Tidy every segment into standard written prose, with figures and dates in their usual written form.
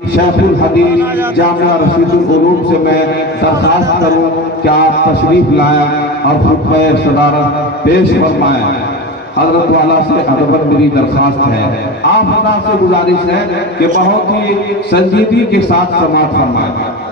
شیخ الحدیث جامعہ رشید العلوم سے میں درخواست کروں کہ آپ تشریف لائیں اور خطبہ صدارت پیش فرمائیں۔ حضرت والا سے ادب میری درخواست ہے، آپ حضرات سے گزارش ہے کہ بہت ہی سنجیدگی کے ساتھ سماعت فرمائیں۔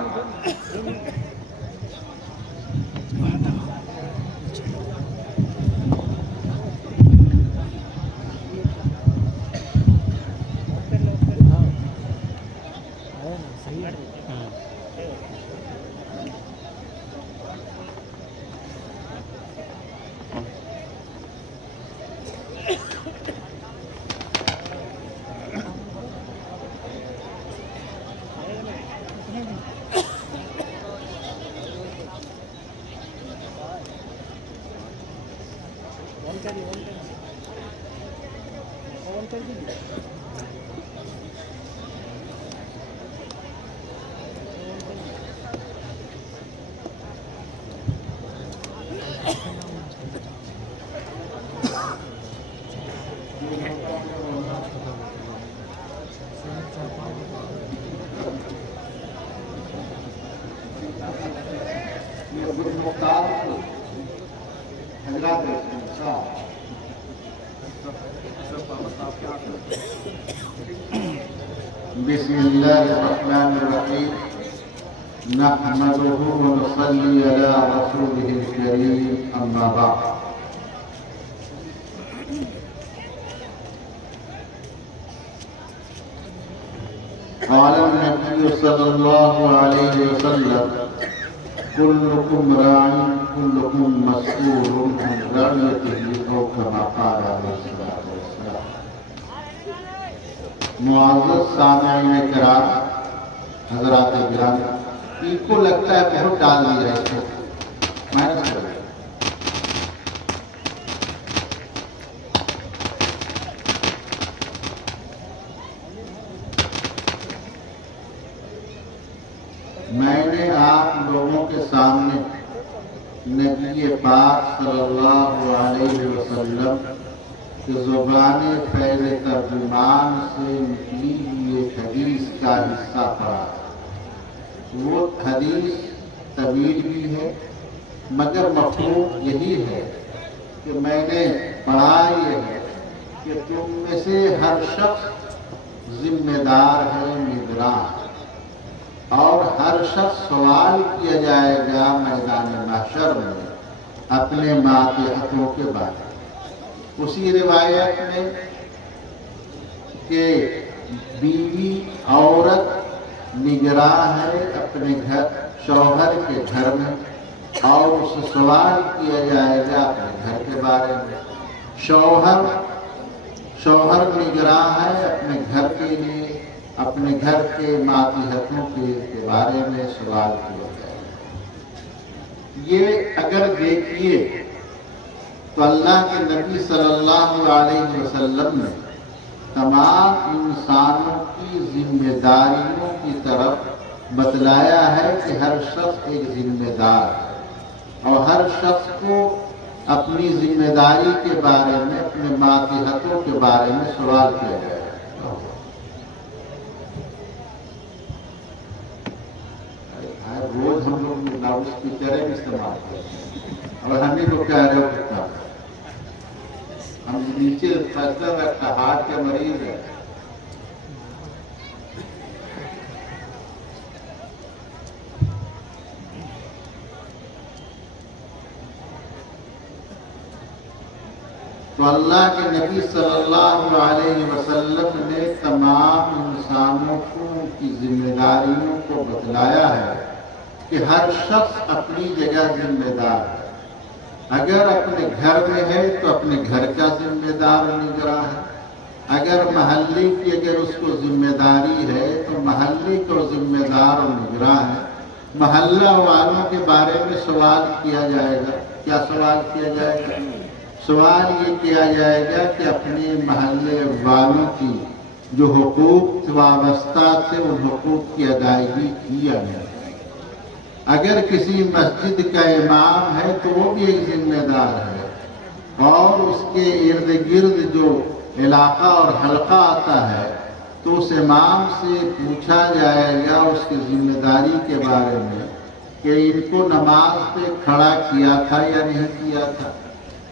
بسم اللہ الرحمن الرحیم نحمده ونصلی علی رسوله الکریم اما بعد قال النبی صلی اللہ علیہ وسلم كلكم راع كلكم مسؤول عن رعيته او كما قال عليه الصلاة والسلام۔ معزز سامعین کرام، حضرات گرامی، ان کو لگتا ہے بہت ڈال دیا اس کو مائنس کر دیا۔ میں نے آپ لوگوں کے سامنے نبی پاک صلی اللہ علیہ وسلم کہ زبان فیض ترجمان سے نکلی ہوئی ایک حدیث کا حصہ پڑھا۔ وہ حدیث طویل بھی ہے مگر مفہوم یہی ہے کہ میں نے پڑھا یہ ہے کہ تم میں سے ہر شخص ذمہ دار ہے، نگراں ہے، اور ہر شخص سوال کیا جائے گا میدان محشر میں اپنے ماتحتوں کے بارے میں۔ اسی روایت میں کہ بیوی عورت نگراں ہے اپنے گھر شوہر کے گھر میں، اور اس سے سوال کیا جائے گا اپنے گھر کے بارے میں۔ شوہر نگراں ہے اپنے گھر کے لیے، اپنے گھر کے ماتحتوں کے بارے میں سوال کیا جائے گا۔ یہ اگر دیکھیے تو اللہ کے نبی صلی اللہ علیہ وسلم نے تمام انسانوں کی ذمہ داریوں کی طرف بتلایا ہے کہ ہر شخص ایک ذمہ دار ہے، اور ہر شخص کو اپنی ذمہ داری کے بارے میں، اپنے ماتحتوں کے بارے میں سوال کیا جائے گا۔ روز ہم لوگ لاؤڈ اسپیکر استعمال کرتے ہیں، اور ہمیں تو کہہ رہے ہو کتنا ہم نیچے فیصلہ رکھتا ہارٹ کے مریض ہے۔ تو اللہ کے نبی صلی اللہ علیہ وسلم نے تمام انسانوں کو ان کی ذمہ داریوں کو بتلایا ہے کہ ہر شخص اپنی جگہ ذمہ دار ہے۔ اگر اپنے گھر میں ہے تو اپنے گھر کا ذمہ دار نگراں ہے، اگر محلے کی اگر اس کو ذمہ داری ہے تو محلے کو ذمہ دار اور نگراں ہے۔ محلہ والوں کے بارے میں سوال کیا جائے گا۔ کیا سوال کیا جائے گا؟ سوال یہ کیا جائے گا کہ اپنے محلے والوں کی جو حقوق وابستہ تھے ان حقوق کی ادائیگی کی یا نہیں۔ اگر کسی مسجد کا امام ہے تو وہ بھی ایک ذمہ دار ہے، اور اس کے ارد گرد جو علاقہ اور حلقہ آتا ہے تو اس امام سے پوچھا جائے گا اس کی ذمہ داری کے بارے میں کہ ان کو نماز پہ کھڑا کیا تھا یا نہیں کیا تھا،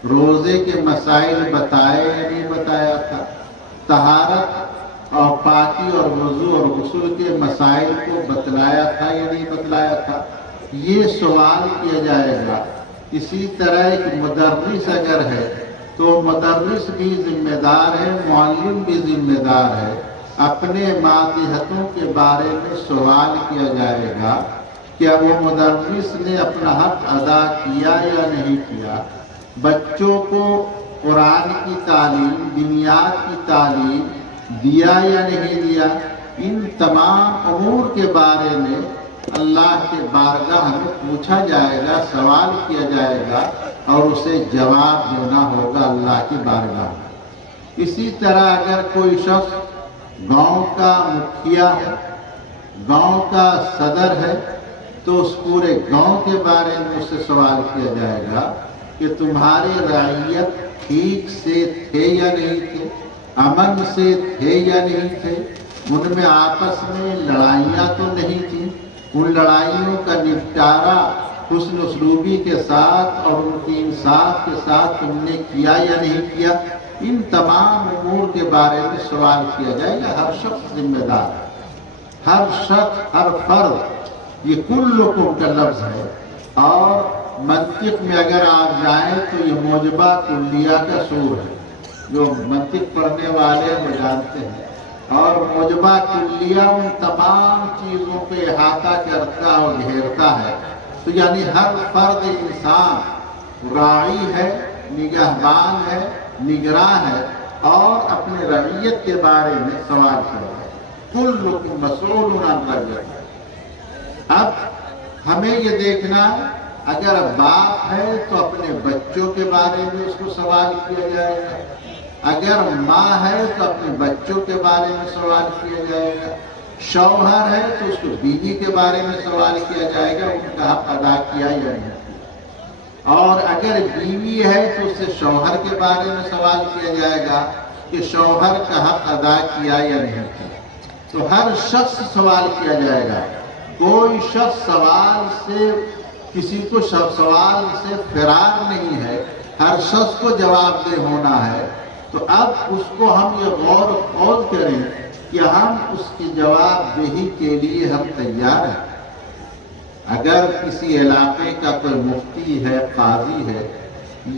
روزے کے مسائل بتائے یا نہیں بتایا تھا، طہارت اور پاکی اور وضو اور غسل کے مسائل کو بتلایا تھا یا نہیں بتلایا تھا، یہ سوال کیا جائے گا۔ اسی طرح ایک مدرس اگر ہے تو مدرس بھی ذمہ دار ہے، معلم بھی ذمہ دار ہے، اپنے ماتحتوں کے بارے میں سوال کیا جائے گا کہ وہ مدرس نے اپنا حق ادا کیا یا نہیں کیا، بچوں کو قرآن کی تعلیم، دینیات کی تعلیم دیا یا نہیں دیا۔ ان تمام امور کے بارے میں اللہ کے بارگاہ میں پوچھا جائے گا، سوال کیا جائے گا اور اسے جواب دینا ہوگا اللہ کی بارگاہ میں۔ اسی طرح اگر کوئی شخص گاؤں کا مکھیا ہے، گاؤں کا صدر ہے، تو اس پورے گاؤں کے بارے میں اس سے سوال کیا جائے گا کہ تمہاری رعیت ٹھیک سے تھے یا نہیں تھے، امن سے تھے یا نہیں تھے، ان میں آپس میں لڑائیاں تو نہیں تھیں، ان لڑائیوں کا نپٹارا حسن اسلوبی کے ساتھ اور ان کی انصاف کے ساتھ تم نے کیا یا نہیں کیا۔ ان تمام امور کے بارے میں سوال کیا جائے گا۔ ہر شخص ذمہ دار ہے، ہر شخص، ہر فرد، یہ کلکم کا لفظ ہے، اور منطق میں اگر آپ جائیں تو یہ موجبہ کلیہ کا سور ہے، جو منطق پڑھنے والے وہ جانتے ہیں، اور موجبہ کلیہ ان تمام چیزوں پہ احاطہ کرتا اور گھیرتا ہے۔ تو یعنی ہر فرد انسان راعی ہے، نگہبان ہے، نگراں ہے، اور اپنے رعیت کے بارے میں سوال کرتا ہے۔ کلکم مسئول عن رعیتہ۔ اب ہمیں یہ دیکھنا، اگر باپ ہے تو اپنے بچوں کے بارے میں اس کو سوال کیا جائے گا، اگر ماں ہے تو اپنے بچوں کے بارے میں سوال کیا جائے گا، شوہر ہے تو اس کو بیوی کے بارے میں سوال کیا جائے گا، ان کا حق ادا کیا یا نہیں کیا، اور اگر بیوی ہے تو اس سے شوہر کے بارے میں سوال کیا جائے گا کہ شوہر کا حق ادا کیا یا نہیں کیا۔ تو ہر شخص سوال کیا جائے گا، کوئی شخص سوال سے، کسی کو سوال سے فرار نہیں ہے، ہر شخص کو جواب دہ ہونا ہے۔ تو اب اس کو ہم یہ غور و خوض کریں کہ ہم اس کی جواب دہی کے لیے ہم تیار ہیں۔ اگر کسی علاقے کا کوئی مفتی ہے، قاضی ہے،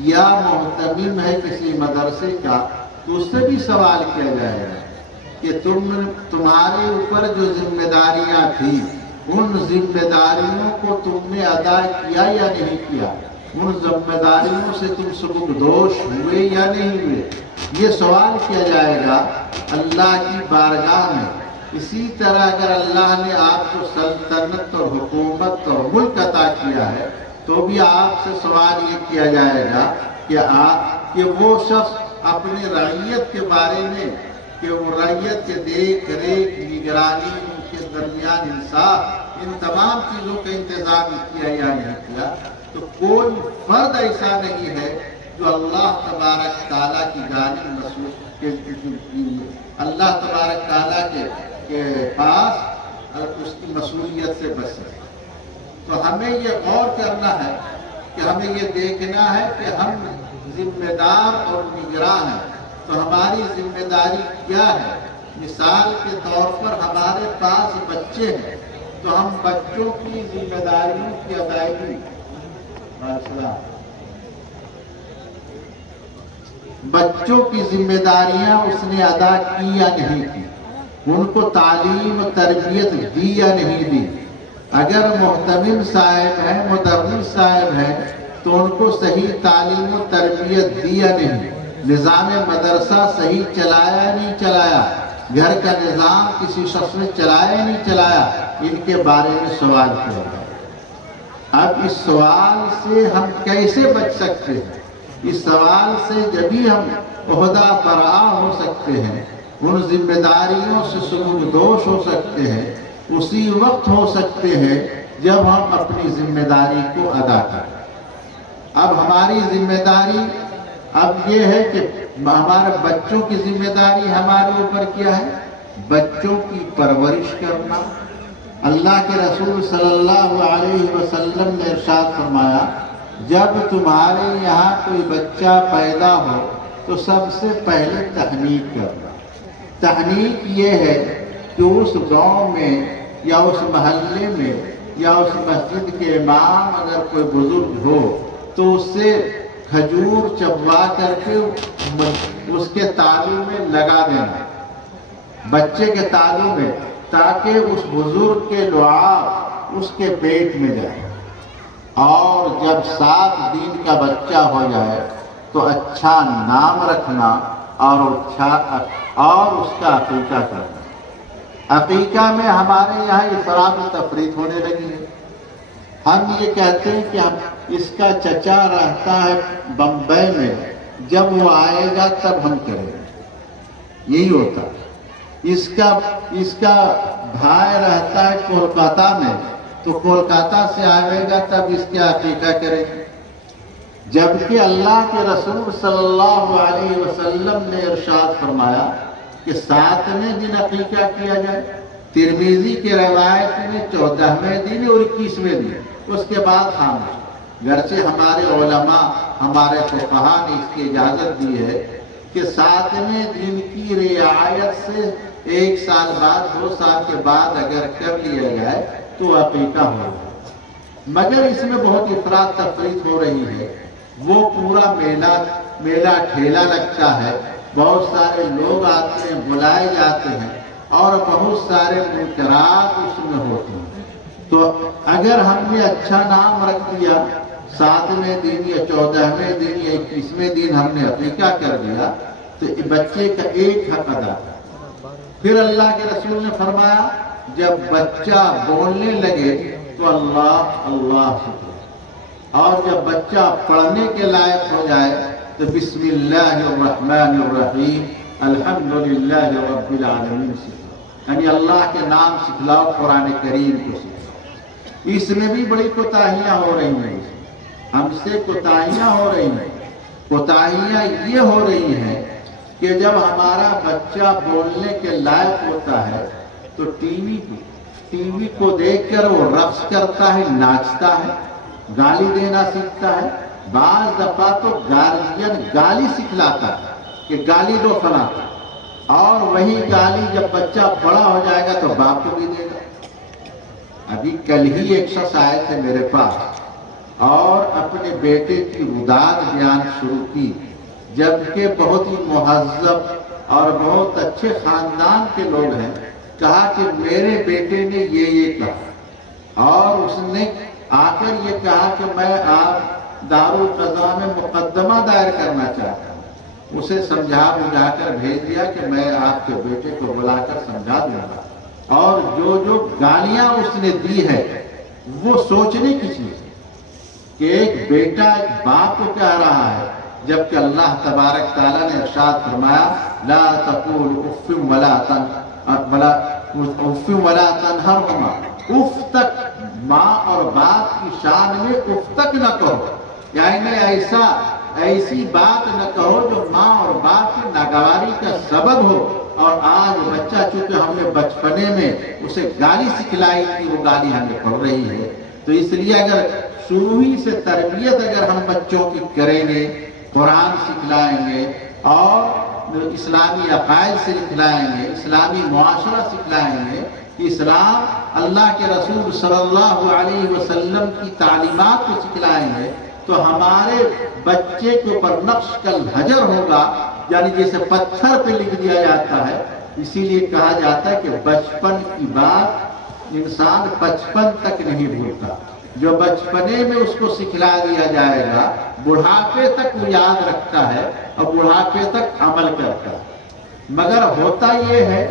یا محتمم ہے کسی مدرسے کا، تو اس سے بھی سوال کیا جائے گا کہ تمہارے اوپر جو ذمہ داریاں تھیں، ان ذمہ داریوں کو تم نے ادا کیا یا نہیں کیا، ان ذمہ داریوں سے تم سبکدوش ہوئے یا نہیں ہوئے، یہ سوال کیا جائے گا اللہ کی بارگاہ میں۔ اسی طرح اگر اللہ نے آپ کو سلطنت اور حکومت اور ملک عطا کیا ہے تو بھی آپ سے سوال یہ کیا جائے گا کہ وہ شخص اپنے رعیت کے بارے میں، کہ وہ رعیت کے دیکھ ریکھ، نگرانی، ان کے درمیان انصاف، ان تمام چیزوں کا انتظام کیا یا نہیں کیا۔ تو کوئی فرد ایسا نہیں ہے جو اللہ تبارک تعالیٰ کی جانب اللہ تبارک تعالیٰ کے پاس اس کی مسئولیت سے بچ سکے۔ تو ہمیں یہ غور کرنا ہے کہ ہمیں یہ دیکھنا ہے کہ ہم ذمہ دار اور نگراں ہیں، تو ہماری ذمہ داری کیا ہے۔ مثال کے طور پر ہمارے پاس بچے ہیں تو ہم بچوں کی ذمہ داریوں کی ادائیگی، بچوں کی ذمہ داریاں اس نے ادا کی یا نہیں کی، ان کو تعلیم و تربیت دی یا نہیں دی۔ اگر محتمم صاحب ہیں، مدرس صاحب ہیں، تو ان کو صحیح تعلیم و تربیت دی یا نہیں، نظام مدرسہ صحیح چلایا یا نہیں چلایا، گھر کا نظام کسی شخص نے چلایا یا نہیں چلایا، ان کے بارے میں سوال کیا جائے۔ اب اس سوال سے ہم کیسے بچ سکتے ہیں؟ اس سوال سے جبھی ہم عہدہ برآ ہو سکتے ہیں، ان ذمہ داریوں سے سبکدوش ہو سکتے ہیں، اسی وقت ہو سکتے ہیں جب ہم اپنی ذمہ داری کو ادا کریں۔ اب ہماری ذمہ داری اب یہ ہے کہ ہمارے بچوں کی ذمہ داری ہمارے اوپر کیا ہے بچوں کی پرورش کرنا. اللہ کے رسول صلی اللہ علیہ وسلم نے ارشاد فرمایا جب تمہارے یہاں کوئی بچہ پیدا ہو تو سب سے پہلے تحنیک کرنا. تحنیک یہ ہے کہ اس گاؤں میں یا اس محلے میں یا اس مسجد کے امام اگر کوئی بزرگ ہو تو اس سے کھجور چبوا کر کے اس کے تالو میں لگا دینا، بچے کے تالو میں، تاکہ اس بزرگ کے لعاب اس کے پیٹ میں جائے. اور جب 7 دن کا بچہ ہو جائے تو اچھا نام رکھنا اور اس کا عقیقہ کرنا. عقیقہ میں ہمارے یہاں افراط و تفریط ہونے لگی ہے. ہم یہ کہتے ہیں کہ ہم اس کا چچا رہتا ہے بمبئی میں، جب وہ آئے گا تب ہم کریں گے. یہی ہوتا ہے. اس کا بھائی رہتا ہے کولکاتہ میں، تو کولکاتہ سے آئے گا تب اس کے عقیقہ کریں گے. جبکہ اللہ کے رسول صلی اللہ علیہ وسلم نے ارشاد فرمایا کہ 7ویں دن عقیقہ کیا جائے. ترمذی کے روایت میں 14ویں دن اور 21ویں دن، اس کے بعد خاموش. گرچہ ہمارے علماء، ہمارے فقہا نے اس کی اجازت دی ہے کہ 7ویں دن کی رعایت سے 1 سال بعد 2 سال کے بعد اگر کر لیا جائے تو عقیقہ ہو جائے. مگر اس میں بہت افراط تفریط ہو رہی ہے. وہ پورا میلہ ٹھیلا لگتا ہے، بہت سارے لوگ آتے ہیں، بلائے جاتے ہیں اور بہت سارے منکرات اس میں ہوتے ہیں. تو اگر ہم نے اچھا نام رکھ دیا، 7ویں دن یا 14ویں دن یا 21ویں دن ہم نے عقیقہ کر دیا تو بچے کا ایک حق ادا. پھر اللہ کے رسول نے فرمایا جب بچہ بولنے لگے تو اللہ اللہ شکر، اور جب بچہ پڑھنے کے لائق ہو جائے تو بسم اللہ الرحمن الرحیم الحمدللہ رب العالمین سکھلاؤ، یعنی اللہ کے نام سکھلاؤ، قرآن کریم کو سکھلاؤ. اس میں بھی بڑی کوتاہیاں ہو رہی ہیں، ہم سے کوتاہیاں ہو رہی ہیں. کوتاہیاں یہ ہو رہی ہیں کہ جب ہمارا بچہ بولنے کے لائق ہوتا ہے تو ٹی وی کو دیکھ کر وہ رقص کرتا ہے، ناچتا ہے، گالی دینا سیکھتا ہے. بعض دفعہ تو گارجین گالی سکھلاتا ہے کہ گالی دو فلاں، اور وہی گالی جب بچہ بڑا ہو جائے گا تو باپ کو بھی دے گا. ابھی کل ہی ایک شخص آئے تھے میرے پاس اور اپنے بیٹے کی رداد بیان شروع کی، جبکہ بہت ہی مہذب اور بہت اچھے خاندان کے لوگ ہیں. کہا کہ میرے بیٹے نے یہ کہا، اور اس نے آ کر یہ کہا کہ میں آپ دارالقضاء میں مقدمہ دائر کرنا چاہتا ہوں. اسے سمجھا بجھا کر بھیج دیا کہ میں آپ کے بیٹے کو بلا کر سمجھا دوں گا. اور جو گالیاں اس نے دی ہے وہ سوچنے کی چیز ہے کہ ایک بیٹا ایک باپ کو کہہ رہا ہے، جبکہ اللہ تبارک تعالیٰ نے ارشاد فرمایا لا تقول اف ولا تنہرہما، اف تک ماں اور باپ کی شان میں اف تک نہ کہو، یعنی ایسی بات نہ کہو جو ماں اور باپ کی ناگواری کا سبب ہو. اور آج بچہ چونکہ ہم نے بچپنے میں اسے گالی سکھلائی تھی، وہ گالی ہمیں پڑ رہی ہے. تو اس لیے اگر شروع ہی سے تربیت اگر ہم بچوں کی کریں گے، قرآن سکھلائیں گے اور اسلامی عقائد سے سکھلائیں گے، اسلامی معاشرہ سکھلائیں گے، اسلام اللہ کے رسول صلی اللہ علیہ وسلم کی تعلیمات کو سکھلائیں گے، تو ہمارے بچے کے اوپر نقش الحجر ہوگا، یعنی جیسے پتھر پہ لکھ دیا جاتا ہے. اسی لیے کہا جاتا ہے کہ بچپن کی بات انسان 55 تک نہیں بھولتا. جو بچپنے میں اس کو سکھلا دیا جائے گا بڑھاپے تک وہ یاد رکھتا ہے اور بڑھاپے تک عمل کرتا ہے. مگر ہوتا یہ ہے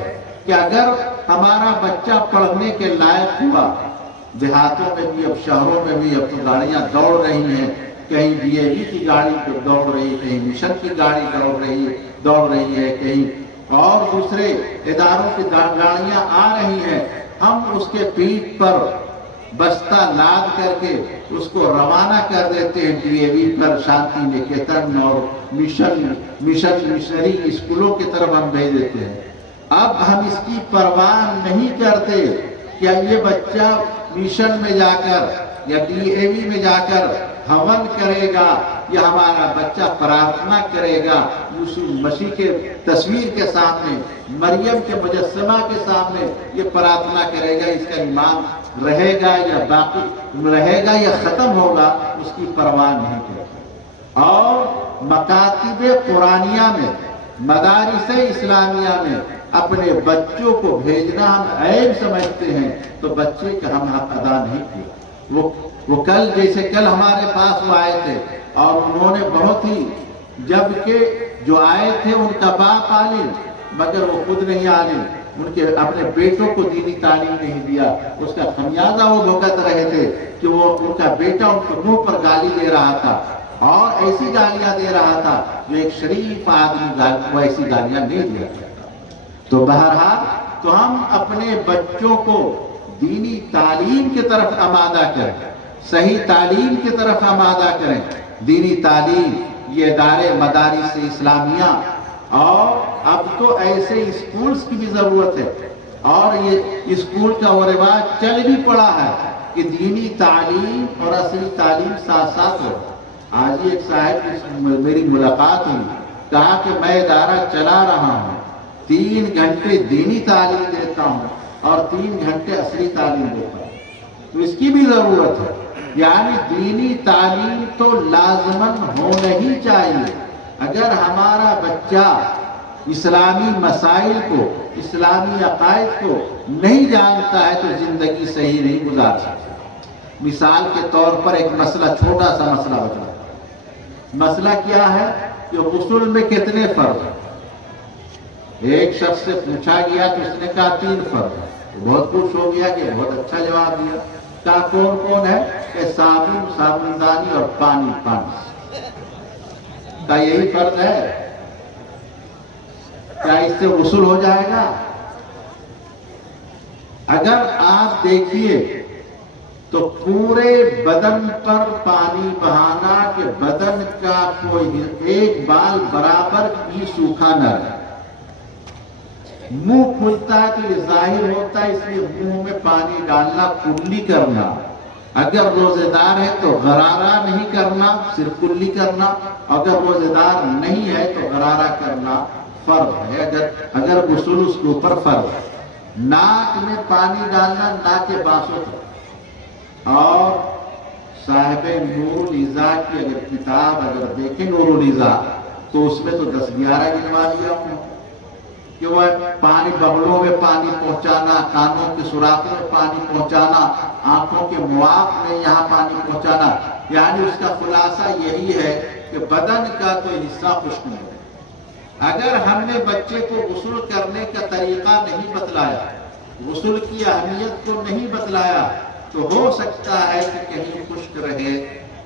کہ اگر ہمارا بچہ پڑھنے کے لائق ہوا، دیہاتوں میں بھی اب شہروں میں بھی اب تو گاڑیاں دوڑ رہی ہیں، کہیں DAV کی گاڑی دوڑ رہی ہے، کہیں مشن کی گاڑی دوڑ رہی ہے، کہیں اور دوسرے اداروں کی گاڑیاں آ رہی ہیں. ہم اس کے پیٹھ پر بستہ لاد کر کے اس کو روانہ کر دیتے ہیں DAV پر، شانتی نکیتن اور مشنری اسکولوں کی طرف ہم بھیج دیتے ہیں. اب ہم اس کی پرواہ نہیں کرتے کہ یہ بچہ مشن میں جا کر یا DAV میں جا کر ہون کرے گا یا ہمارا بچہ پرارتھنا کرے گا یسوع مسیح کے تصویر کے سامنے، مریم کے مجسمہ کے سامنے یہ پرارتھنا کرے گا، اس کا ایمان رہے گا یا باقی رہے گا یا ختم ہوگا، اس کی پرواہ نہیں کرتے۔ اور مکاتب قرآنیہ میں، مدارس اسلامیہ میں اپنے بچوں کو بھیجنا ہم عیب سمجھتے ہیں تو بچے کا ہم حق ادا نہیں کیا۔ وہ کل جیسے کل ہمارے پاس وہ آئے تھے اور انہوں نے بہت ہی، جبکہ جو آئے تھے ان کا باپ عالم مگر وہ خود نہیں عالم، ان کے اپنے بیٹوں کو دینی تعلیم نہیں دیا، اس کا خمیازہ وہ بھگت رہے تھے کہ وہ ان کا بیٹا ان کے منہ پر گالی دے رہا تھا اور ایسی گالیاں دے رہا تھا جو ایک شریف آدمی وہ ایسی گالیاں نہیں دیا کرتا۔ تو بہرحال تو ہم اپنے بچوں کو دینی تعلیم کی طرف آمادہ کریں، صحیح تعلیم کی طرف آمادہ کریں۔ دینی تعلیم یہ ادارے مدارس اسلامیہ، اور اب تو ایسے اسکولز کی بھی ضرورت ہے، اور یہ اسکول کا وہ رواج چل بھی پڑا ہے کہ دینی تعلیم اور اصلی تعلیم ساتھ ساتھ ہو۔ آج ایک صاحب کی میری ملاقات ہوئی، کہا کہ میں ادارہ چلا رہا ہوں، 3 گھنٹے دینی تعلیم دیتا ہوں اور 3 گھنٹے اصلی تعلیم دیتا ہوں۔ تو اس کی بھی ضرورت ہے، یعنی دینی تعلیم تو لازماً ہونا ہی چاہیے۔ اگر ہمارا بچہ اسلامی مسائل کو، اسلامی عقائد کو نہیں جانتا ہے تو زندگی صحیح نہیں گزار سکتا۔ مثال کے طور پر ایک مسئلہ، چھوٹا سا مسئلہ بتاؤں۔ مسئلہ کیا ہے کہ غسل میں کتنے فرض ہیں؟ ایک شخص سے پوچھا گیا تو اس نے کہا 3 فرض ہیں۔ بہت خوش ہو گیا کہ بہت اچھا جواب دیا۔ کہا کون کون ہے؟ کہ صابن، صابن دانی اور پانی۔ کہا یہی فرض ہے، کیا اس سے غسل ہو جائے گا؟ اگر آپ دیکھیے تو پورے بدن پر پانی بہانا کہ بدن کا کوئی ایک بال برابر بھی سوکھا نہ رہے۔ منہ کھلتا ہے تو یہ ظاہر ہوتا ہے، اس لیے منہ میں پانی ڈالنا، کلی کرنا۔ اگر روزے دار ہے تو غرارہ نہیں کرنا، صرف کلی کرنا۔ اگر روزے دار نہیں ہے تو غرارہ کرنا فرض ہے، اگر غسل اس کے اوپر فرض ہے۔ ناک میں پانی ڈالنا، ناک کے باسوں پر۔ اور صاحب نور العزا کی اگر کتاب اگر دیکھیں نور العزا تو اس میں تو 10-11 گنوا دیا ہوں کہ وہ پانی بغلوں میں پانی پہنچانا، کانوں کے سوراخوں میں پانی پہنچانا، آنکھوں کے مواق میں یہاں پانی پہنچانا، یعنی اس کا خلاصہ یہی ہے کہ بدن کا کوئی حصہ خشک نہیں ہے۔ اگر ہم نے بچے کو غسل کرنے کا طریقہ نہیں بتلایا، غسل کی اہمیت کو نہیں بتلایا، تو ہو سکتا ہے کہ کہیں خشک رہے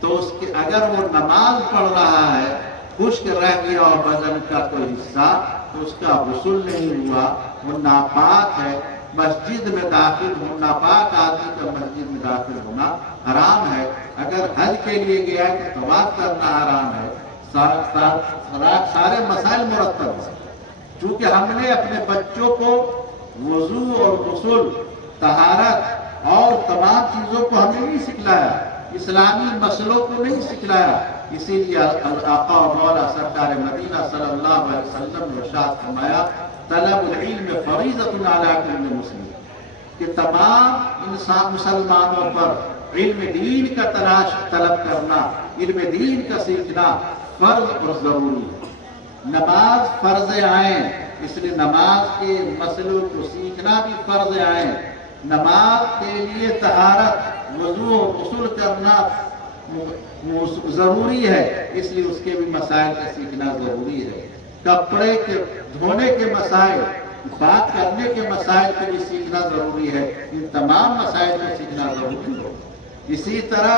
تو اس کے اگر وہ نماز پڑھ رہا ہے خشک رہ گیا اور بدن کا کوئی حصہ تو اس کا غسل نہیں ہوا، وہ ناپاک ہے۔ مسجد میں داخل ہو، ناپاک آدمی کا مسجد میں داخل ہونا حرام ہے۔ اگر حج کے لیے گیا ہے تو طواف کرنا حرام ہے۔ سارے مسائل مرتب ہیں۔ چونکہ ہم نے اپنے بچوں کو وضو اور غسل، طہارت اور تمام چیزوں کو ہم نے نہیں سکھلایا، اسلامی مسئلوں کو نہیں سکھلایا۔ اسی لیے آقا و مولا سرکار مدینہ صلی اللہ علیہ وسلم نے ارشاد فرمایا طلب العلم فریضۃ علی کل مسلم، کہ تمام انسان مسلمانوں پر علم دین کا طلب کرنا، علم دین کا سیکھنا فرض اور ضروری ہے۔ نماز فرض عین، اس لیے نماز کے مسئلوں کو سیکھنا بھی فرض عین۔ نماز کے لیے طہارت، وضو و غسل کرنا ضروری ہے، اس لیے اس کے بھی مسائل کا سیکھنا ضروری ہے۔ کپڑے کے دھونے کے مسائل، بات کرنے کے مسائل کو بھی سیکھنا ضروری ہے۔ ان تمام مسائل کو سیکھنا ضروری ہے۔ اسی طرح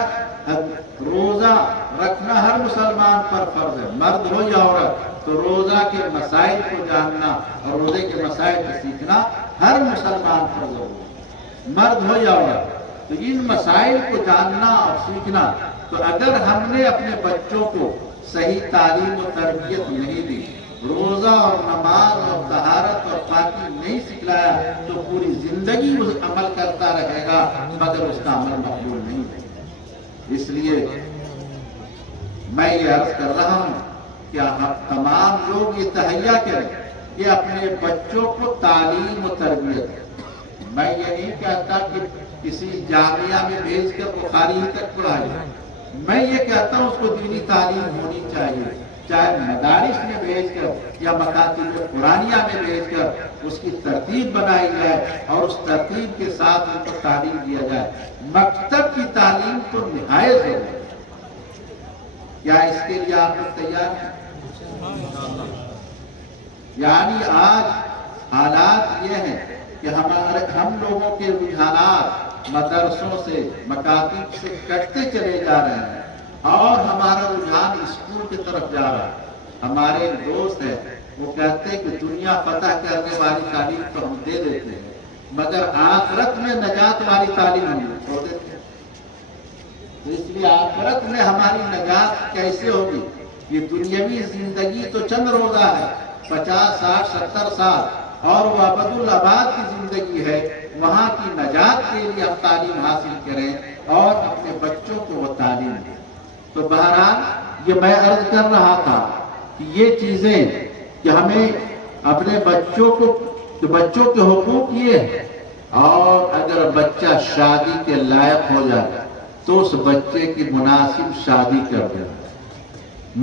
روزہ رکھنا ہر مسلمان پر فرض ہے، مرد ہو یا عورت، تو روزہ کے مسائل کو جاننا اور روزے کے مسائل کو سیکھنا ہر مسلمان پر ضروری ہے، مرد ہو یا عورت۔ تو ان مسائل کو جاننا اور سیکھنا، تو اگر ہم نے اپنے بچوں کو صحیح تعلیم و تربیت نہیں دی روزہ اور نماز اور طہارت اور پاکی نہیں سکھلایا تو پوری زندگی اس عمل کرتا رہے گا مگر اس کا عمل مقبول نہیں ہے۔ اس لیے میں یہ عرض کر رہا ہوں کہ تمام لوگ یہ تہیا کریں کہ اپنے بچوں کو تعلیم و تربیت دیں۔ میں یہ نہیں کہتا کہ کسی جامعہ میں بھیج کر بخاری تک پڑھائے، میں یہ کہتا ہوں اس کو دینی تعلیم ہونی چاہیے، چاہے مدارس میں بھیج کر یا مکاتب قرآنیہ میں بھیج کر اس کی ترتیب بنائی جائے اور اس ترتیب کے ساتھ ان کو تعلیم دیا جائے۔ مکتب کی تعلیم تو نہایت ضروری ہے۔ کیا اس کے لیے آپ لوگ تیار ہیں؟ یعنی آج حالات یہ ہیں کہ ہم لوگوں کے رجحانات مدرسوں سے مکاتب سے کٹتے چلے جا رہے ہیں اور ہمارا رجحان اسکول کی طرف جا رہا ہے۔ ہمارے ایک دوست ہیں، وہ کہتے ہیں کہ دنیا فتح کرنے والی تعلیم تو ہم دے دیتے ہیں مگر آخرت میں نجات والی تعلیم ہم چھوڑ دیتے ہیں۔ تو اس لیے آخرت میں ہماری نجات کیسے ہوگی؟ یہ دنیاوی زندگی تو چند روزہ ہے، 50 60 70 سال، اور وہ ابدالآباد کی زندگی ہے۔ وہاں کی نجات کے لیے ہم تعلیم حاصل کریں اور اپنے بچوں کو وہ تعلیم دیں۔ تو بہرحال یہ میں عرض کر رہا تھا کہ یہ چیزیں کہ ہمیں اپنے بچوں کے حقوق یہ ہے، اور اگر بچہ شادی کے لائق ہو جائے تو اس بچے کی مناسب شادی کر دیں۔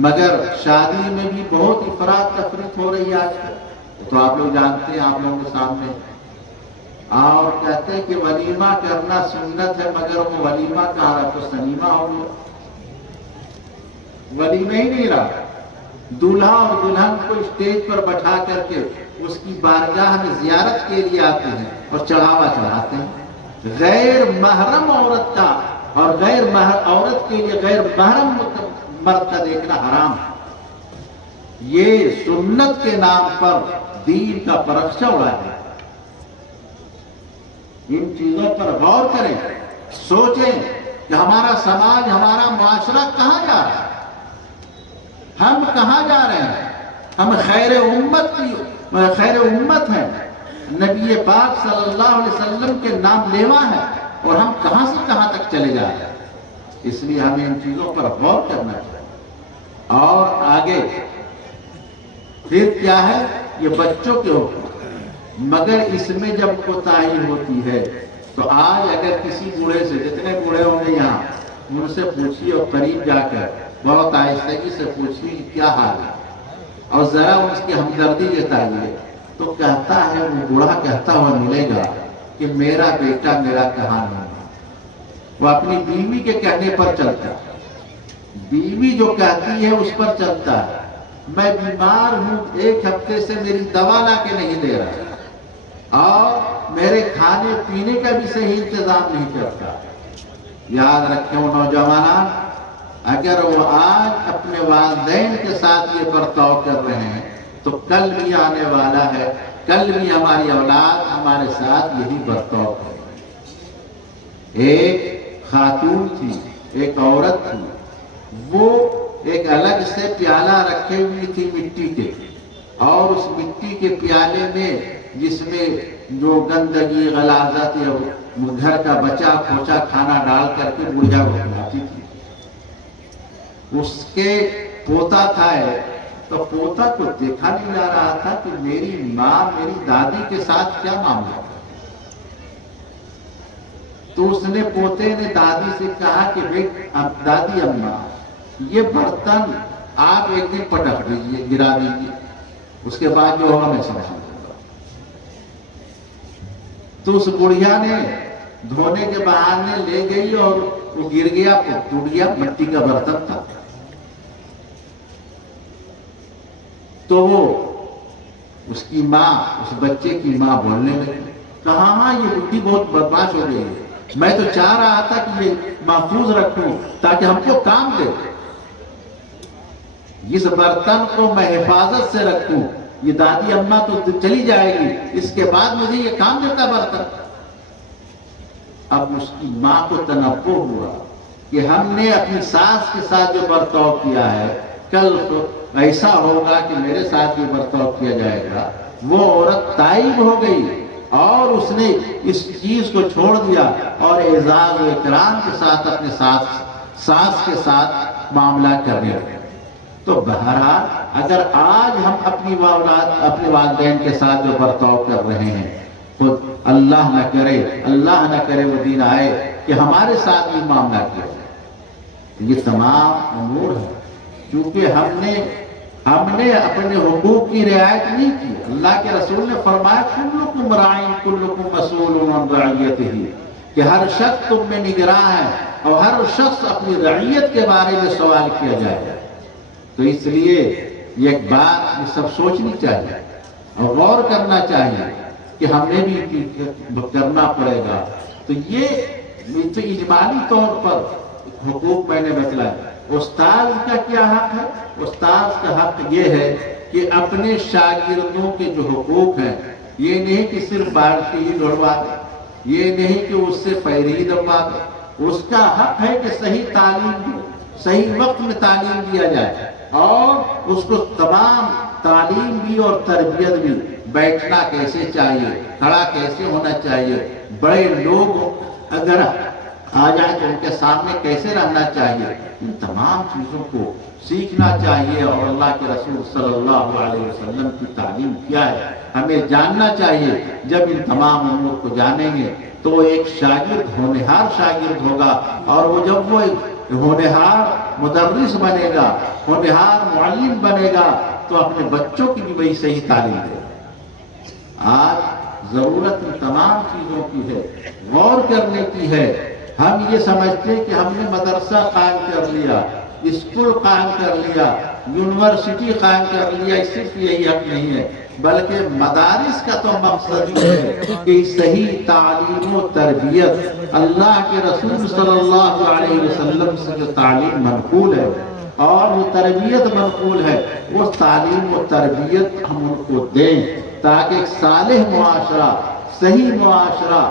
مگر شادی میں بھی بہت افراط تفریط ہو رہی ہے آج کل، تو آپ لوگ جانتے ہیں، آپ لوگوں کے سامنے، اور کہتے ہیں کہ ولیمہ کرنا سنت ہے مگر وہ ولیمہ کہا رہا تو سنیمہ ہو گیا، ولیمہ ہی نہیں رہا۔ دولہا اور دلہن کو اسٹیج پر بٹھا کر کے اس کی بارگاہ میں زیارت کے لیے آتے ہیں اور چڑھاوا چڑھاتے ہیں۔ غیر محرم عورت کا اور غیر عورت کے لیے غیر محرم مرد کا دیکھنا حرام ہے۔ یہ سنت کے نام پر دین کا پرچہ اڑا ہے۔ ان چیزوں پر غور کریں، سوچیں کہ ہمارا سماج، ہمارا معاشرہ کہاں جا رہا ہے، ہم کہاں جا رہے ہیں۔ ہم خیر امت ہیں، نبی پاک صلی اللہ علیہ وسلم کے نام لیوا ہے، اور ہم کہاں سے کہاں تک چلے جا رہے ہیں۔ اس لیے ہمیں ان چیزوں پر غور کرنا چاہیے۔ اور آگے پھر کیا ہے، یہ بچوں کے حقوق، مگر اس میں جب کوتاہی ہوتی ہے تو آج اگر کسی بوڑھے سے، جتنے بوڑھے ہوں گے یہاں، ان سے پوچھیے اور قریب جا کر بہت آہستگی سے پوچھیے کہ کیا حال ہے، اور ذرا اس کی ہمدردی جتائیے، تو کہتا ہے، وہ بوڑھا کہتا ہوا ملے گا کہ میرا بیٹا میرا کہاں نہیں ہے۔ وہ اپنی بیوی کے کہنے پر چلتا ہے، بیوی جو کہتی ہے اس پر چلتا ہے۔ میں بیمار ہوں، 1 ہفتے سے میری دوا لا کے نہیں دے رہا، اور میرے کھانے پینے کا بھی صحیح انتظام نہیں کرتا۔ یاد رکھیں وہ نوجوانان، اگر وہ آج اپنے والدین کے ساتھ یہ برتاؤ کر رہے ہیں تو کل بھی آنے والا ہے، کل بھی ہماری اولاد ہمارے ساتھ یہی برتاؤ کرے۔ ایک خاتون تھی، ایک عورت تھی، وہ ایک الگ سے پیالہ رکھے ہوئی تھی مٹی کے، اور اس مٹی کے پیالے میں جس میں جو گندگی غلاظت یا گھر کا بچا کھوچا کھانا ڈال کر کے بڑھیا کو کھلاتی تھی۔ اس کے پوتا تھا، تو پوتا کو دیکھا نہیں جا رہا تھا کہ میری ماں میری دادی کے ساتھ کیا معاملہ تھا۔ تو اس نے پوتے نے دادی سے کہا کہ دادی اماں، یہ برتن آپ ایک دن پٹک دیجیے، گرا دیجیے، اس کے بعد جو ہوگا میں سمجھا دوں گا۔ تو اس بڑھیا نے دھونے کے بہانے لے گئی اور وہ گر گیا، ٹوٹ گیا، مٹی کا برتن تھا۔ تو وہ اس کی ماں، اس بچے کی ماں بولنے لگی، کہا ہاں یہ بڈھی بہت بدماش ہو گئی ہے، میں تو چاہ رہا تھا کہ یہ محفوظ رکھوں تاکہ ہم کو کام دے، اس برتن کو میں حفاظت سے رکھوں، یہ دادی اماں تو چلی جائے گی، اس کے بعد مجھے یہ کام دیتا برتن۔ اب اس کی ماں کو تنبہ ہوا کہ ہم نے اپنی ساس کے ساتھ جو برتاؤ کیا ہے، کل ایسا ہوگا کہ میرے ساتھ بھی برتاؤ کیا جائے گا، وہ عورت تائب ہو گئی اور اس نے اس چیز کو چھوڑ دیا اور اعزاز و اکرام کے ساتھ اپنے ساس کے ساتھ معاملہ کرنے لگے۔ تو بہرحال اگر آج ہم اپنے والدین کے ساتھ جو برتاؤ کر رہے ہیں، خود اللہ نہ کرے وہ دن آئے کہ ہمارے ساتھ بھی معاملہ کیا جائے۔ یہ تمام امور ہے چونکہ ہم نے اپنے حقوق کی رعایت نہیں کی۔ اللہ کے رسول نے فرمایا کلکم راعٍ کلکم مسئول عن رعیتہ، کہ ہر شخص تم میں نگراں ہے اور ہر شخص اپنی رعیت کے بارے میں سوال کیا جائے گا۔ تو اس لیے یہ ایک بات یہ سب سوچنی چاہیے اور غور کرنا چاہیے کہ ہمیں بھی کرنا پڑے گا۔ تو یہ تو اجمالی طور پر حقوق میں نے بتلایا۔ استاذ کا کیا حق ہے؟ استاذ کا حق یہ ہے کہ اپنے شاگردوں کے جو حقوق ہیں، یہ نہیں کہ صرف بالٹی ہی دوڑوا دے، یہ نہیں کہ اس سے پیری دبوا دے، اس کا حق ہے کہ صحیح تعلیم دے، صحیح وقت میں تعلیم دیا جائے اور اس کو تمام تعلیم بھی اور تربیت بھی، بیٹھنا کیسے چاہیے، کھڑا کیسے ہونا چاہیے، بڑے لوگ اگر آ جائیں تو ان کے سامنے کیسے رہنا چاہیے، ان تمام چیزوں کو سیکھنا چاہیے۔ اور اللہ کے رسول صلی اللہ علیہ وسلم کی تعلیم کیا ہے ہمیں جاننا چاہیے۔ جب ان تمام امور کو جانیں گے تو وہ ایک شاگرد ہونہار شاگرد ہوگا، اور وہ جب وہ ہونہار مدرس بنے گا، ہونہار معلم بنے گا تو اپنے بچوں کی بھی وہی صحیح تعلیم دے گا۔ آج ضرورت ان تمام چیزوں کی ہے، غور کرنے کی ہے۔ ہم یہ سمجھتے ہیں کہ ہم نے مدرسہ قائم کر لیا، اسکول قائم کر لیا، یونیورسٹی قائم کر لیا، صرف یہی حق نہیں ہے، بلکہ مدارس کا تو مقصد یہ ہے کہ صحیح تعلیم و تربیت اللہ کے رسول صلی اللہ علیہ وسلم سے جو تعلیم منقول ہے اور وہ تربیت منقول ہے، وہ تعلیم و تربیت ہم ان کو دیں تاکہ ایک صالح معاشرہ، صحیح معاشرہ،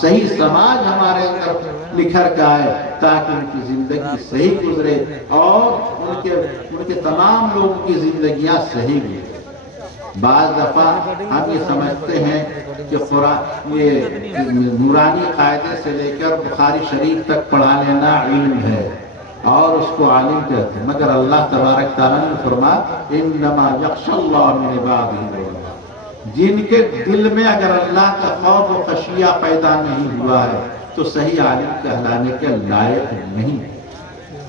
صحیح سماج ہمارے اندر نکھر کے آئے، تاکہ ان کی زندگی صحیح گزرے اور ان کے تمام لوگوں کی زندگیاں صحیح گزرے۔ بعض دفعہ ہم یہ سمجھتے ہیں کہ قرآن یہ نورانی قاعدے سے لے کر بخاری شریف تک پڑھا لینا علم ہے اور اس کو عالم کہتے ہیں، مگر اللہ تبارک تعالیٰ نے فرمایا انما یخشی اللہ من عبادہ العلماء، جن کے دل میں اگر اللہ کا خوف و خشیہ پیدا نہیں ہوا ہے تو صحیح عالم کہلانے کے لائق نہیں۔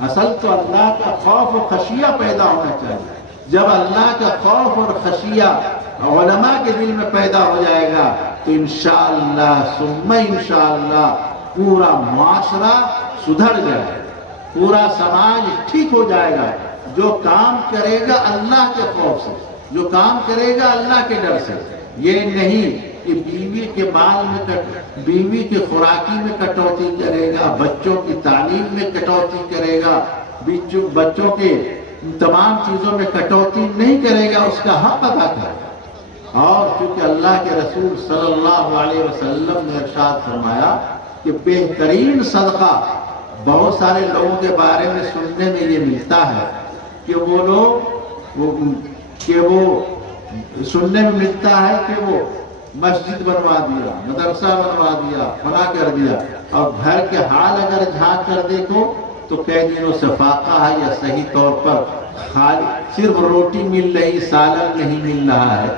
اصل تو اللہ کا خوف و خشیہ پیدا ہونا چاہیے۔ جب اللہ کا خوف اور خشیہ علماء کے دل میں پیدا ہو جائے گا تو انشاءاللہ ثم انشاءاللہ پورا معاشرہ سدھر جائے گا، پورا سماج ٹھیک ہو جائے گا۔ جو کام کرے گا اللہ کے خوف سے، جو کام کرے گا اللہ کے ڈر سے، یہ نہیں کہ بیوی کے مال میں بیوی کی خوراکی میں کٹوتی کرے گا، بچوں کی تعلیم میں کٹوتی کرے گا، بچوں کے تمام چیزوں میں کٹوتی نہیں کرے گا، اس کا حق ادا کرے گا۔ اور چونکہ اللہ کے رسول صلی اللہ علیہ وسلم نے ارشاد فرمایا کہ بہترین صدقہ، بہت سارے لوگوں کے بارے میں سننے میں یہ ملتا ہے کہ وہ سننے میں ملتا ہے کہ وہ مسجد بنوا دیا، مدرسہ بنوا دیا، فلاں کر دیا، اور گھر کے حال اگر جھانک کر دیکھو تو کئی دنوں سے فاقہ ہے یا صحیح طور پر خالی صرف روٹی مل رہی، سالن نہیں مل رہا ہے،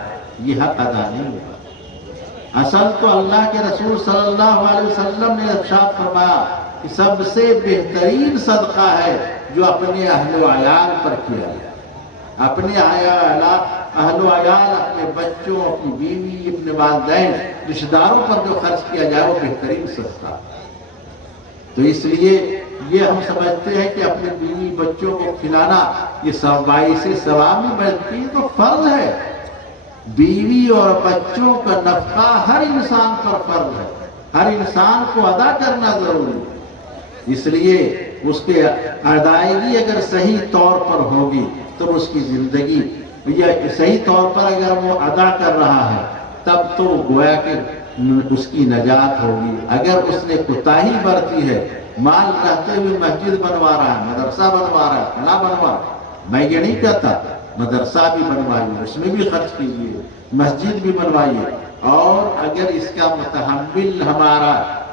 یہ حق ادا نہیں ہوا۔ اصل تو اللہ کے رسول صلی اللہ علیہ وسلم نے ارشاد فرمایا کہ سب سے بہترین صدقہ ہے جو اپنے اہل و عیال پر کیا جائے، اپنے اہل و عیال، اپنے بچوں، اپنی بیوی، اپنے والدین، رشتہ داروں پر جو خرچ کیا جائے وہ بہترین صدقہ۔ تو اس لیے یہ ہم سمجھتے ہیں کہ اپنے بیوی بچوں کو کھلانا یہ باعث ثواب میں بلکہ یہ تو فرض ہے۔ بیوی اور بچوں کا نفقہ ہر انسان پر فرض ہے، ہر انسان کو ادا کرنا ضروری ہے۔ اس لیے اس کے ادائیگی اگر صحیح طور پر ہوگی تو اس کی زندگی صحیح طور پر اگر وہ ادا کر رہا ہے تب تو گویا کہ اس کی نجات ہوگی۔ اگر اس نے کوتاہی برتی ہے، مال رہتے ہوئے مسجد بنوا رہا ہے، مدرسہ بنوا رہا ہے، فلاں بنوا رہا ہے، میں یہ نہیں کہتا، مدرسہ بھی بنوائیے، اس میں بھی خرچ کیجیے، مسجد بھی بنوائیے، اور اگر اس کا متحمل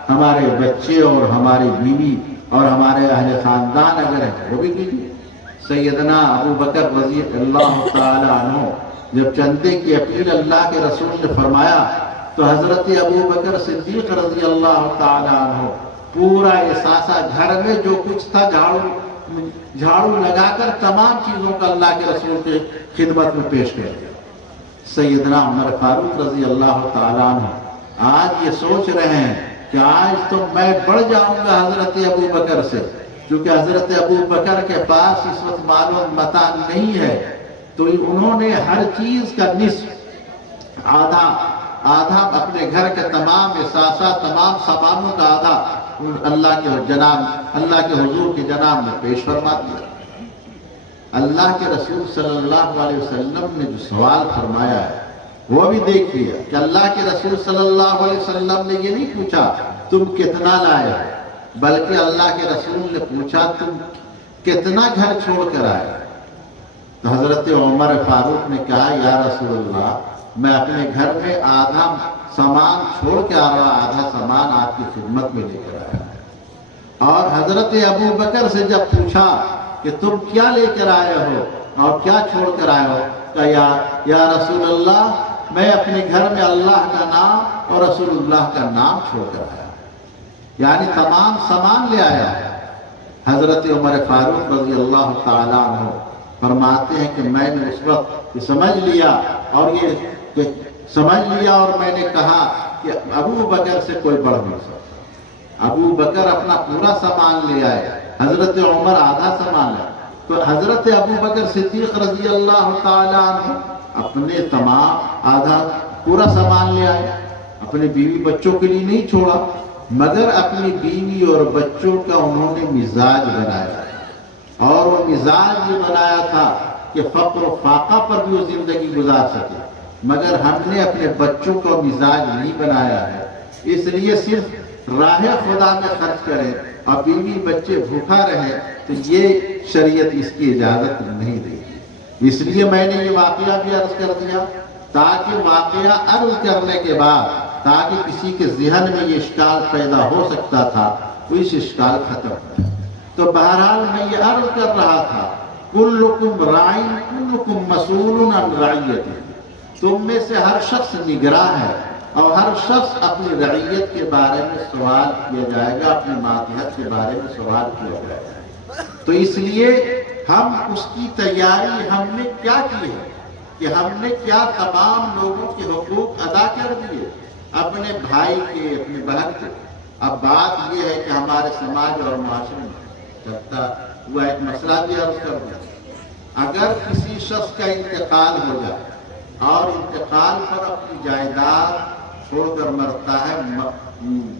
ہمارے بچے اور ہماری بیوی اور ہمارے اہل خاندان اگر ہے وہ بھی کیجیے۔ سیدنا ابو بکر رضی اللہ تعالی عنہ جب چندے کی اپیل اللہ کے رسول نے فرمایا تو حضرت ابو بکر صدیق رضی اللہ تعالی عنہ پورا احساسہ گھر میں جو کچھ تھا جھاڑو لگا کر تمام چیزوں کا اللہ کے رسول کے خدمت میں پیش کر دیا۔ سیدنا عمر فاروق رضی اللہ تعالی عنہ آج یہ سوچ رہے ہیں کہ آج تو میں بڑھ جاؤں گا حضرت ابو بکر سے، کیونکہ حضرت ابو بکر کے پاس اس وقت مال و متاع نہیں ہے، تو انہوں نے ہر چیز کا نصف آدھا اپنے گھر کے تمام اثاثہ تمام سامانوں کا آدھا اللہ کے حضور کے جناب میں پیش فرما دیا۔ اللہ کے رسول صلی اللہ علیہ وسلم نے جو سوال فرمایا ہے وہ بھی دیکھ لیا کہ اللہ کے رسول صلی اللہ علیہ وسلم نے یہ نہیں پوچھا تم کتنا لائے ہو، بلکہ اللہ کے رسول نے پوچھا تم کتنا گھر چھوڑ کر آئے۔ تو حضرت عمر فاروق نے کہا یا رسول اللہ میں اپنے گھر میں آدھا سامان چھوڑ کے آ رہا، آدھا سامان آپ کی خدمت میں لے کر آیا۔ اور حضرت ابو بکر سے جب پوچھا کہ تم کیا لے کر آئے ہو اور کیا چھوڑ کر آئے ہو، کہا یا رسول اللہ میں اپنے گھر میں اللہ کا نام اور رسول اللہ کا نام چھوڑ کر آیا، یعنی تمام سامان لے آیا۔ حضرت عمر فاروق رضی اللہ تعالیٰ عنہ فرماتے ہیں کہ میں نے اس وقت یہ سمجھ لیا اور میں نے کہا کہ ابو بکر سے کوئی بڑھ نہیں سکتا۔ ابو بکر اپنا پورا سامان لے آئے، حضرت عمر آدھا سامان لائے، تو حضرت ابو بکر صدیق رضی اللہ تعالیٰ عنہ اپنے تمام آدھا پورا سامان لے آئے، اپنے بیوی بچوں کے لیے نہیں چھوڑا، مگر اپنی بیوی اور بچوں کا انہوں نے مزاج بنایا، اور وہ مزاج یہ بنایا تھا کہ فقر و فاقہ پر بھی وہ زندگی گزار سکے، مگر ہم نے اپنے بچوں کو مزاج نہیں بنایا ہے، اس لیے صرف راہ خدا میں خرچ کریں اور بیوی بچے بھوکا رہے تو یہ شریعت اس کی اجازت نہیں دے گی۔ اس لیے میں نے یہ واقعہ بھی عرض کر دیا تاکہ واقعہ عرض کرنے کے بعد تاکہ کسی کے ذہن میں یہ اشکال پیدا ہو سکتا تھا تو اس اشکال ختم ہو۔ تو بہرحال میں یہ عرض کر رہا تھا کلکم راعٍ کلکم مسئول عن رعیتہ، تم میں سے ہر شخص نگراں ہے اور ہر شخص اپنی رعیت کے بارے میں سوال کیا جائے گا، اپنی ماتحت کے بارے میں سوال کیا جائے گا۔ تو اس لیے ہم اس کی تیاری ہم نے کیا کی ہے کہ ہم نے کیا تمام لوگوں کے حقوق ادا کر دیے، اپنے بھائی کے، اپنے بہن کے۔ اب بات یہ ہے کہ ہمارے سماج اور معاشرے میں چلتا ہوا ایک مسئلہ بھی عرض کر دیا، اگر کسی شخص کا انتقال ہو جائے اور انتقال پر اپنی جائیداد چھوڑ کر مرتا ہے،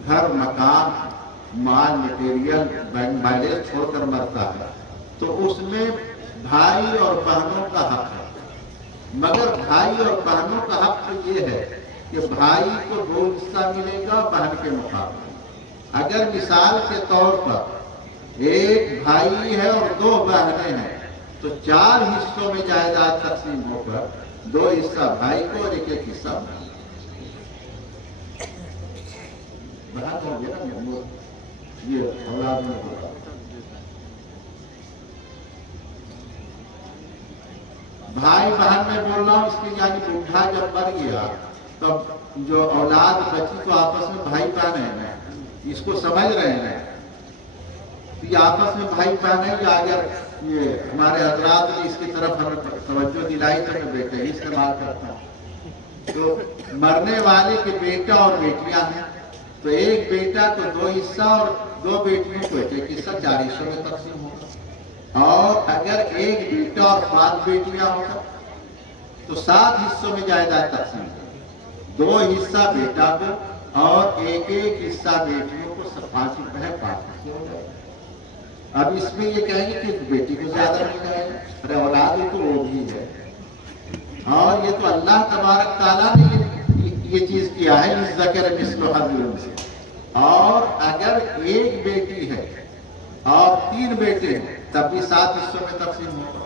گھر مکان مال مٹیریل بینک بیلنس چھوڑ کر مرتا ہے، تو اس میں بھائی اور بہنوں کا حق ہے، مگر بھائی اور بہنوں کا حق تو یہ ہے کہ بھائی کو 2 حصہ ملے گا بہن کے مقابلے۔ اگر مثال کے طور پر ایک بھائی ہے اور 2 بہنیں ہیں تو 4 حصوں میں جائیداد تقسیم ہو کر 2 حصہ بھائی کو اور 1 حصہ بہن ہو گیا نا، یہ اولاد میں ہوگا۔ بھائی بہن میں بول رہا ہوں اس کی، یعنی بوڑھا جب مر گیا تب جو اولاد بچی تو آپس میں بھائی بہن ہیں، اس کو سمجھ رہے ہیں، یہ آپس میں بھائی بہن ہے، یا اگر یہ ہمارے حضرات نے اس کی طرف ہمیں توجہ دلائی تو میں بیٹا ہی استعمال کرتا ہوں۔ تو مرنے والے کے بیٹا اور بیٹیاں ہیں، تو ایک بیٹا کو 2 حصہ اور 2 بیٹیوں کو 1 حصہ، 4 حصوں میں تقسیم ہوگا۔ اور اگر ایک بیٹا اور 7 بیٹیاں ہوگا تو 7 حصوں میں جائیداد تقسیم ہوگا، 2 حصہ بیٹا کو اور 1 حصہ بیٹیوں کو، 5 بہن 5 حصے ہو جائے گا۔ اب اس میں یہ کہیں گے کہ بیٹی کو زیادہ مل جائے گا، ارے اولاد تو وہ بھی ہے، اور یہ تو اللہ تبارک تعالیٰ نے یہ چیز کیا ہے، اس ذکر مثل حظ الانثیین۔ اور اگر ایک بیٹی ہے اور 3 بیٹے ہیں تب بھی 7 حصوں میں تقسیم ہوگا،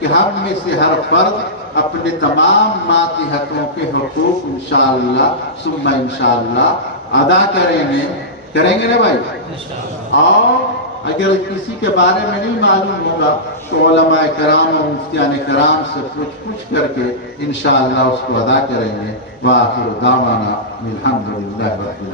کہ ہم میں سے ہر فرد اپنے تمام ماتحتوں کے حقوق انشاءاللہ ثم انشاءاللہ ادا کریں گے نا بھائی. اور اگر کسی کے بارے میں نہیں معلوم ہوگا تو علماء کرام و مفتیان کرام سے پوچھ کر کے انشاءاللہ اس کو ادا کریں گے. وآخر دعوانا الحمدللہ رب العالمین.